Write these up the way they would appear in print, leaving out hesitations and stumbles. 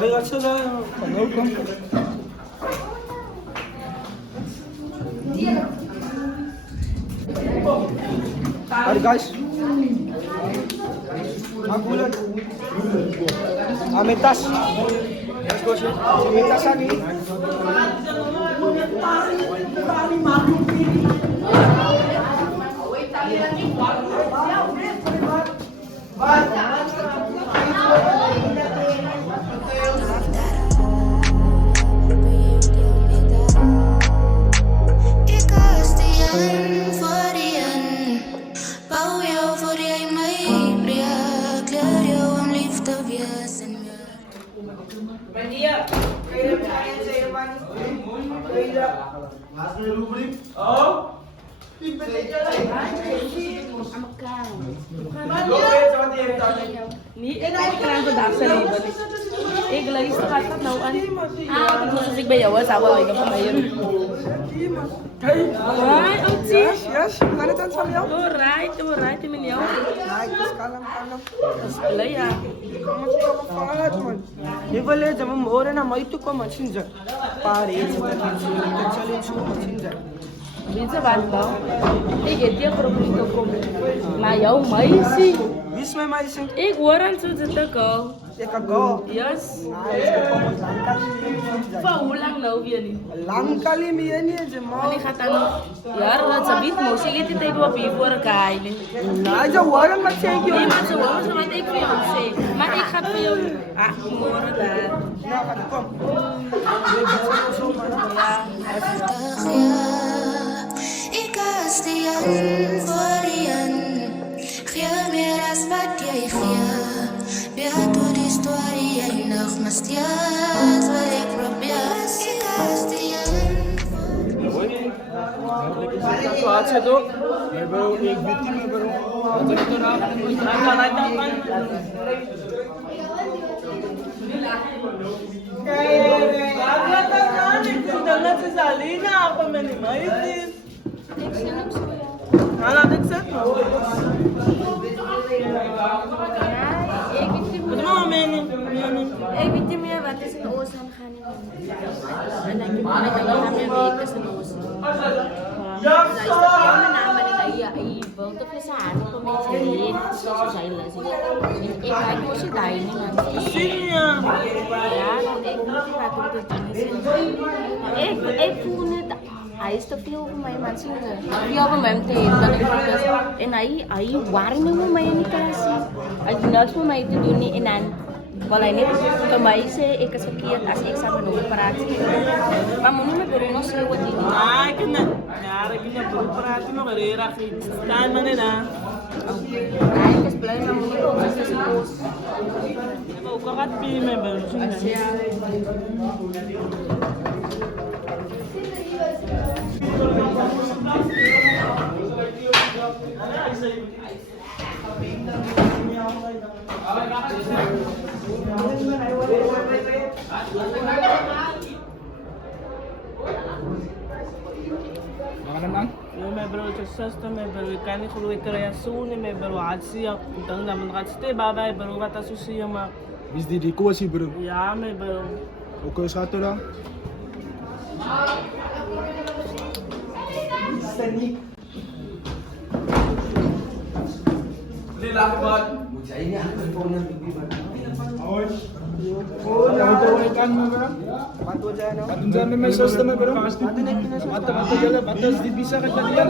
Đây là sơ đây, còn đâu không? Alright guys. Magulat. Amitas. Let's go sir. Amitas lagi. Ik ben jou eens aan wel nog mee. Hey. Alright, Yes, yes. Kan het van jou? Alright, in jou. Nice, kalem. Allee, ja. Kom maar zo vaart man. Je wil het, we horen naar mij toe komen, zien ze. Paar eten, dat challenge zien ze. Weet je wat nou? Ik heb die probleem te komen. Maar jouw meisje. Wie is mijn meisje? Ik hoor aan zo te gaan. Ik kan go. Yes. Voor hoe lang nou weer niet? Lang kali meer niet, man. Wanneer gaat dat nog? Ja, dat is niet mooi. Zeg het tijd op je voor elkaar. Nou, je hoort maar zeg je. Nee, maar ze horen ze wat ik voor jou zeg. Maar ik ga voor jou. Morgen daar. Nou, kom. Ik als die voor je. Geef meer als wat jij geeft. Biar tu di story ay nog mas tias wat ik probeer. Ik als die Wat je doet? Ik bro, ik weet niet bro. Wat is het nou? Ik weet niet meer wat is in de oorzaak gaan in. En dan gaan we weer tussen de oorzaak. Iya, ibang to sa ano ko may sayin. So say la si. Ay ko si dai ni man. Sinya. Ja, ik moet die wat op de dingen. Ik voel het. Hij is te veel voor mij man zingen. Ja, op mijn tijd dan ik dus en hij waarom moet mij niet klasie. Hij niks voor mij te doen nie en dan Walau ini kembali sih ik sekian as ik sama nunggu operasi. Kamu nih baru nasi buat ini. Ah, kena. Nyara kena beroperasi mau kerja rakit. Tahan mana dah? Ay, kes belai kamu nih kok bisa sepus. Kau kakat pi member sini. May bro, sukses to may bro. Kani khuluwi kreasyon may bro. Adsiya utang naman katste babay bro kata susiya ma. Is die kosi bro? Ja, may bro. Oké, schat er dan. Kan mo bro? Patu dyan, no? Atun dyan may sos na bro? Mata jala, batas di bisa ka diyan.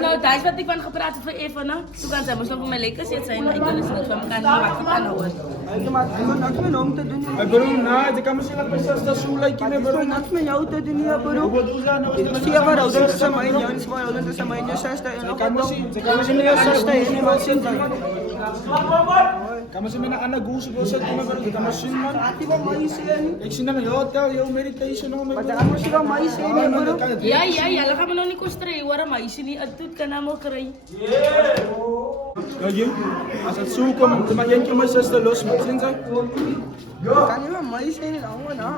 Nou, daar is wat ik van gepraat voor even, no? Toen kan zij moest nog voor mij lekker zitten zijn, maar ik wil eens niet van elkaar niet wachten aan hoor. Ay, nak me nom te doen. Ay bro, na, di ka mo sila pasas na sulay kini bro. Nak me jou te doen ya bro. Ubod ulan ako sa Siya ba raw dito sa main yun? Siya raw dito sa main yun. Sa stay. Kamu si niya sa stay ni masin ka. Kamu si mina ka nag-usap sa kuma bro, di ka masin man. Ati ba mais yan? Ik zie na yo ta, yo meditation ako may. Padaan mo siya mais yan bro. Ja, alam ka mo ni Kostre, wala may sini atut ka na mo kray. Lagi, asat suko man, tumayan ki may sas na los masin sa. Kanina mais yan ako na.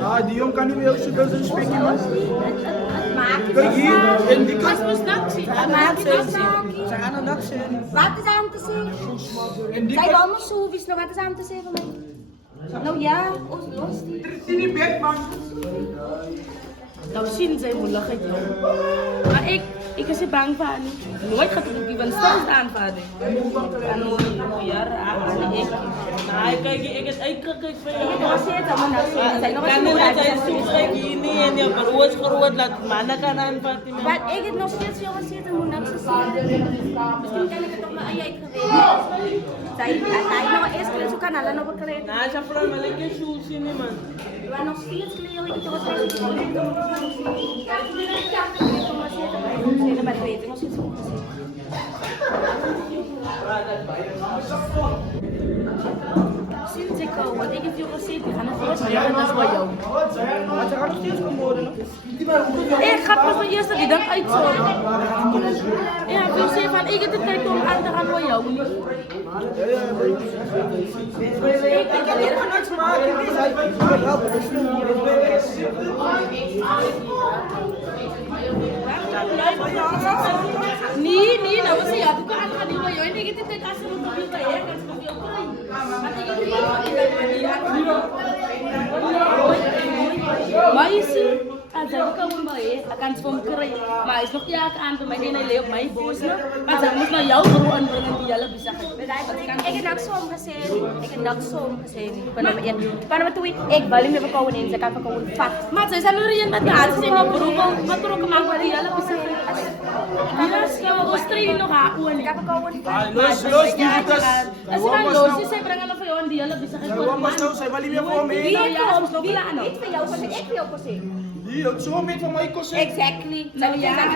Ah, die jong kan niet meer zo disrespecten, man. Kijk hier, en die kan... Ze gaan er niks in. Wat is aan te zeggen? En die Zij kan... allemaal zo, wist nog wat is aan te zeggen van mij? Nou ja, los. In die bed, man. Nou zien zij moeilijkheid, joh. Maar ik is er bang van. Nooit gaat het ook van stand aanvaarden. En nu jaar aan ik. Nou, kijk, ik het uitgekeken van jou. Kan je net zijn soms kijk hier niet en je brood groot laat mannen kan aanvatten. Maar ik heb nog steeds jongens zitten, moet niks zeggen. Misschien kan ik het op mijn eigen geweten. Zij nou eerst keer zo kan alle nog bekrijgen. Nou, ze vooral maar lekker shoes in, man. Maar nog steeds kleren, ik heb het steeds sinds ik want ik heb je gezien, die gaan nog steeds maar dat is bij jou. Maar ze gaan nog steeds komen worden, nog. Ik ga pas mijn eerste die dan uitzoeken. Ja, ik wil zeggen van ik heb de tijd om aan te gaan voor jou. Ik heb er niks maken. Nee, nou was ja, ik kan gaan niet bij jou. En ik heb de tijd als er een mobiel bij je, kan ze veel krijgen. Maar je ziet, als ik komen bij je, ik kan het voor me krijgen. Maar hij is nog ja aan te mij, hij leeft op mijn boos. Maar ze moet naar jou gewoon aanbrengen die jullie beziggen. Ik heb dat zo gezien. Ik heb dat zo gezien. Maar wat doe ik? Ik wil niet meer verkouden in, ze kan verkouden vast. Maar ze zijn er hier met de arts in mijn beroep. Wat er ook maar die jullie beziggen. Ja, ze gaan strijden nog aan. Ik heb verkouden vast. Los, die moet dat. Als ze dan los, ze brengen nog voor jou en die jullie beziggen. Wat was nou? Zij wil niet meer voor me. Wie heeft jou? Wie aan? Ik wil jou kosten, ik wil jou kosten. Die ook zo met van mij kosten. Exactly. Nou ja, daar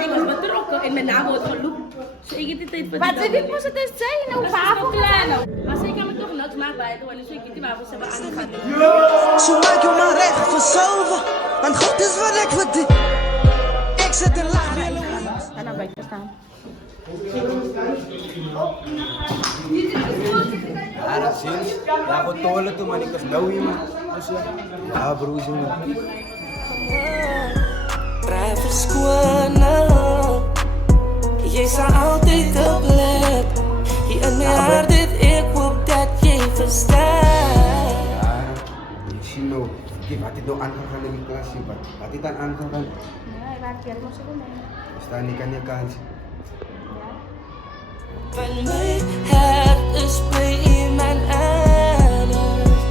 ik was betrokken en mijn naam wordt geloept. Zeker die tijd. Wat ik moest het dus zijn, nou wafel klaar. Maar zeker me toch niks maar bij doen, dus ik die wafels hebben aangegaan. Zo maak je maar recht voor zoveel, want God is wat ik wil doen. Ik zit in laag willen. Ga naar buiten staan. Ja, dat zien. Ja, voor toilet toe, man. Ik was nou hier, man. Ja, broer, zo. Blijf verskonen. Jy sal altyd op let. Hier in my hart dit ek hoop dat jy verstaan. Ja, ik zie nou. Kijk, wat is nou aangegaan in die klas, wat is dan aangegaan? Ja, ik laat het nog zo doen. Staan niet aan je kans. Van my hart is by iemand anders.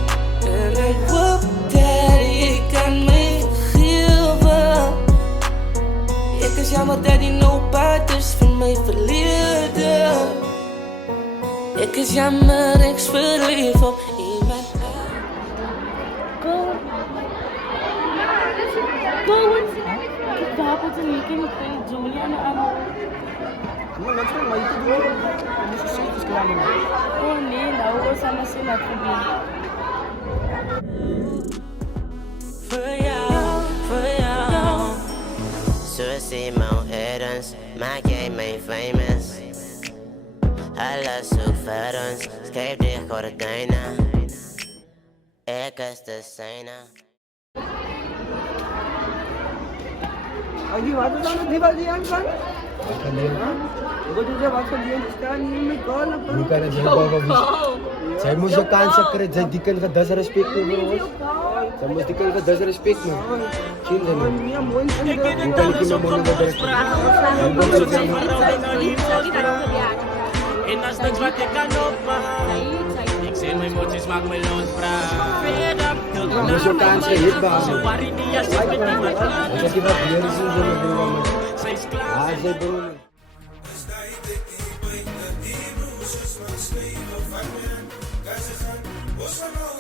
En ek hoop dat jy kan my vergewe. Ek is jammer dat jy nou part is van my verlede. Ek is jammer ek's verlief op iemand Go. Dapat sinikin kay Julia na ano. Kamu next time, may ito doon. Ano sa sites ka lang. Oh, nee, nauwi sama sila kami. voor jou. Susie Mount Edens, maak jij mij famous. Alles zoek voor ons, schrijf dicht gordijnen. Ik is de scène. Agi, wat is dan die wat die aangaan? Wat is dat? Wat kan die staan hier met kool op? Nu kan het heel boven. Zij moest je kansen krijgen, die kunnen disrespect doen, bro. Zij moest die kunnen disrespect doen. Zien ze niet? Ja, mooi. Nu kan ik iemand mogen En als niks wat ik kan opbouwen. Ik zie mijn emoties, maak me lospraat. Dan moest je kansen hitbaar. Ze worry niet als ik met iemand praat. Als je wat hier is, dan zullen we doen. Zij is klaar. Ja, zij bro. Guys,